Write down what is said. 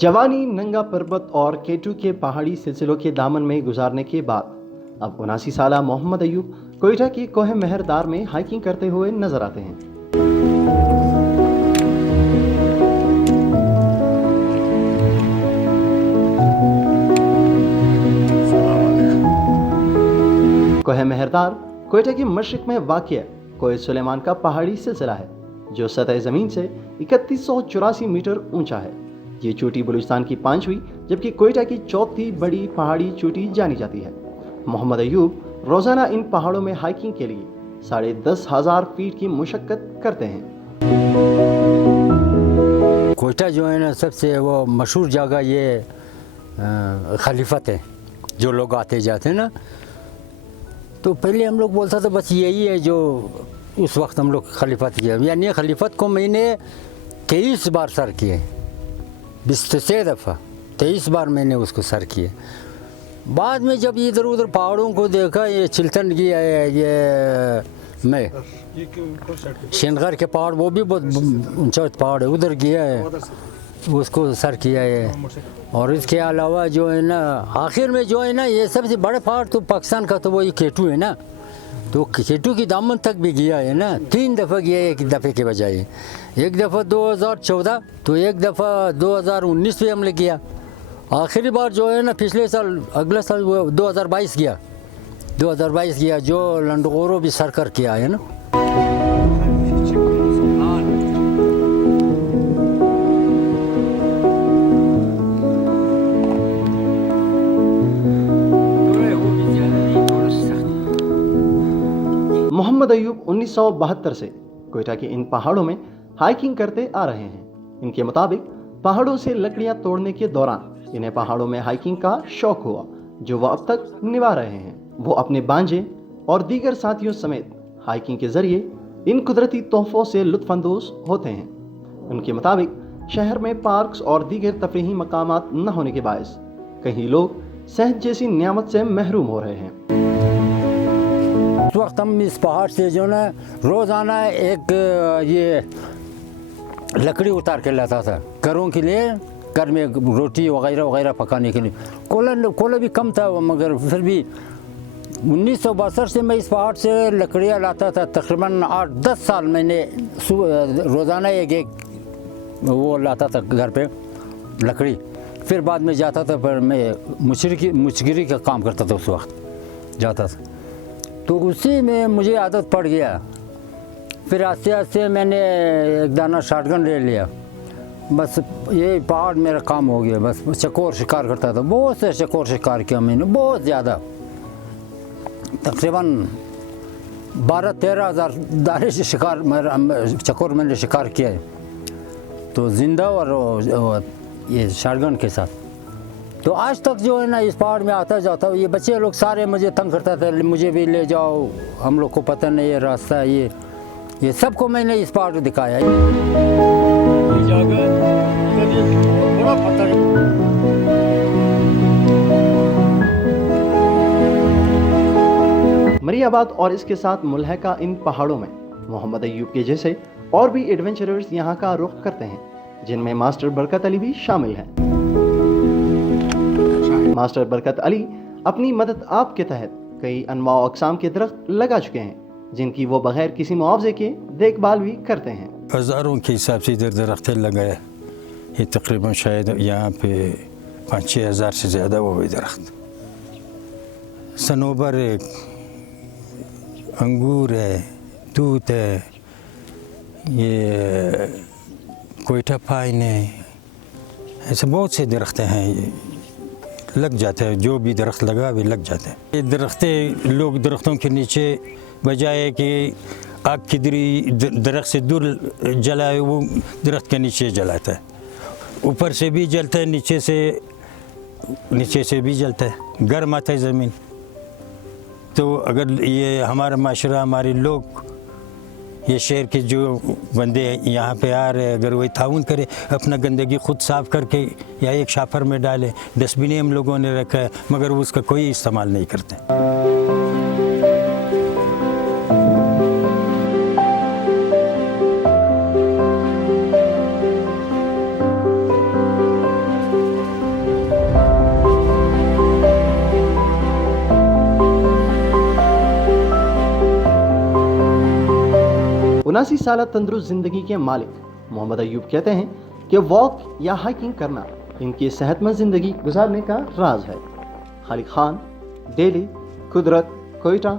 जवानी, नंगा पर्वत और केटू के पहाड़ी सिलसिलों के दामन में गुजारने के बाद अब 79 साला मोहम्मद अयूब कोयटा की कोह मेहरदार में हाइकिंग करते हुए नजर आते हैं। कोह मेहरदार कोयटा की मशरिक में वाक़िया कोह सुलेमान का पहाड़ी सिलसिला है जो सतह ज़मीन से 3184 मीटर ऊंचा है। ये चोटी बलूचिस्तान की 5वीं जबकि कोयटा की 4थी बड़ी पहाड़ी चोटी जानी जाती है। मोहम्मद अयूब रोज़ाना इन पहाड़ों में हाइकिंग के लिए 10,500 फीट की मुशक्कत करते हैं। कोयटा जो है ना सबसे वो मशहूर जगह ये खलीफत है, जो लोग आते जाते हैं ना, तो पहले हम लोग बोलता था बस यही है जो उस वक्त हम लोग खलीफत किया, यानी खलीफत को मैंने 23 बार सर किए, 23 दफ़ा 23 बार मैंने उसको सर किए। बाद में जब इधर उधर पहाड़ों को देखा, ये चिल्तन की है, ये मैं शेनगर के पहाड़, वो भी बहुत ऊंचा पहाड़ है, उधर गया है, उसको सर किया है। और इसके अलावा जो है ना आखिर में जो है ना ये सबसे बड़े पहाड़ तो पाकिस्तान का तो वही केटू है ना, तो केटू की दामन तक भी गया है ना, 3 दफ़ा गया है, एक दफ़े के बजाय। एक दफ़ा 2014 तो एक दफ़ा 2019 में हमने किया। आखिरी बार जो है ना पिछले साल, अगला साल 2022 गया, 2022 गया, जो लंडगोरो भी सर कर के आए ना। मोहम्मद अयूब 1972 से कोयटा के इन पहाड़ों में हाइकिंग करते आ रहे हैं। इनके मुताबिक पहाड़ों से लकड़ियां तोड़ने के दौरान इन्हें पहाड़ों में हाइकिंग का शौक हुआ जो वह अब तक निभा रहे हैं। वो अपने बांजे और दीगर साथियों समेत हाइकिंग के जरिए इन कुदरती तोहफों से लुत्फानंदोज होते हैं। उनके मुताबिक शहर में पार्क्स और दीगर तफरीही मकामात न होने के बायस कई लोग सेहत जैसी नियामत से महरूम हो रहे हैं। उस वक्त हम इस पहाड़ से जो ना रोज़ाना एक ये लकड़ी उतार के लाता था घरों के लिए, घर में रोटी वगैरह वगैरह पकाने के लिए। कोला भी कम था, मगर फिर भी 1962 से मैं इस पहाड़ से लकड़ियाँ लाता था। तकरीबन 8-10 साल मैंने रोज़ाना एक वो लाता था घर पे लकड़ी। फिर बाद में जाता था, पर मैं मुचगिरी का काम करता था, उस वक्त जाता था, तो उसी में मुझे आदत पड़ गया। फिर आस्ते आस्ते मैंने एक दाना शॉटगन ले लिया, बस ये पहाड़ मेरा काम हो गया। बस चकोर शिकार करता था, बहुत से चकोर शिकार किया मैंने, बहुत ज़्यादा, तकरीबन 12-13 हज़ार दाने से शिकार चकोर मैंने शिकार किया है, तो जिंदा और ये शॉटगन के साथ। तो आज तक जो है ना इस पहाड़ में आता जाता हूँ। ये बच्चे लोग सारे मुझे तंग करता था, मुझे भी ले जाओ, हम लोग को पता नहीं ये रास्ता है, ये सबको मैंने इस पहाड़ को दिखाया है। मरियाबाद और इसके साथ मुल्हका इन पहाड़ों में मोहम्मद अयूब के जैसे और भी एडवेंचरर्स यहाँ का रुख करते हैं, जिनमें मास्टर बरकत अली भी शामिल हैं। मास्टर बरकत अली अपनी मदद आप के तहत कई अनवा अक़साम के दरख्त लगा चुके हैं, जिनकी वो बगैर किसी मुआवजे के देखभाल भी करते हैं। हज़ारों के हिसाब से इधर दरख्त लगाए, ये तकरीबन शायद यहाँ पे 5-6 हज़ार से ज़्यादा वो दरख्त। सनोबर है, अंगूर है, तूत है, ये कोयटा पाइन है, ऐसे बहुत से दरख्त हैं, ये लग जाते हैं। जो भी दरख्त लगा भी लग जाते हैं। ये दरख्तें लोग दरख्तों के नीचे बजाय कि आग की दरख्त से दूर जलाए, वो दरख्त के नीचे जलाता है। ऊपर से भी जलता है, नीचे से भी जलता है, गर्म आता है ज़मीन। तो अगर ये हमारा माशरा, हमारे लोग ये शहर के जो बंदे यहाँ पे आ रहे, अगर वही ताउन करे, अपना गंदगी खुद साफ़ करके या एक शाफर में डाले। डस्टबिन हम लोगों ने रखा है मगर उसका कोई इस्तेमाल नहीं करते। उनासी साल तंदुरुस्त जिंदगी के मालिक मोहम्मद अयूब कहते हैं कि वॉक या हाइकिंग करना इनकी सेहतमंद जिंदगी गुजारने का राज है। खालिद खान, डेली, कुदरत, कोयटा।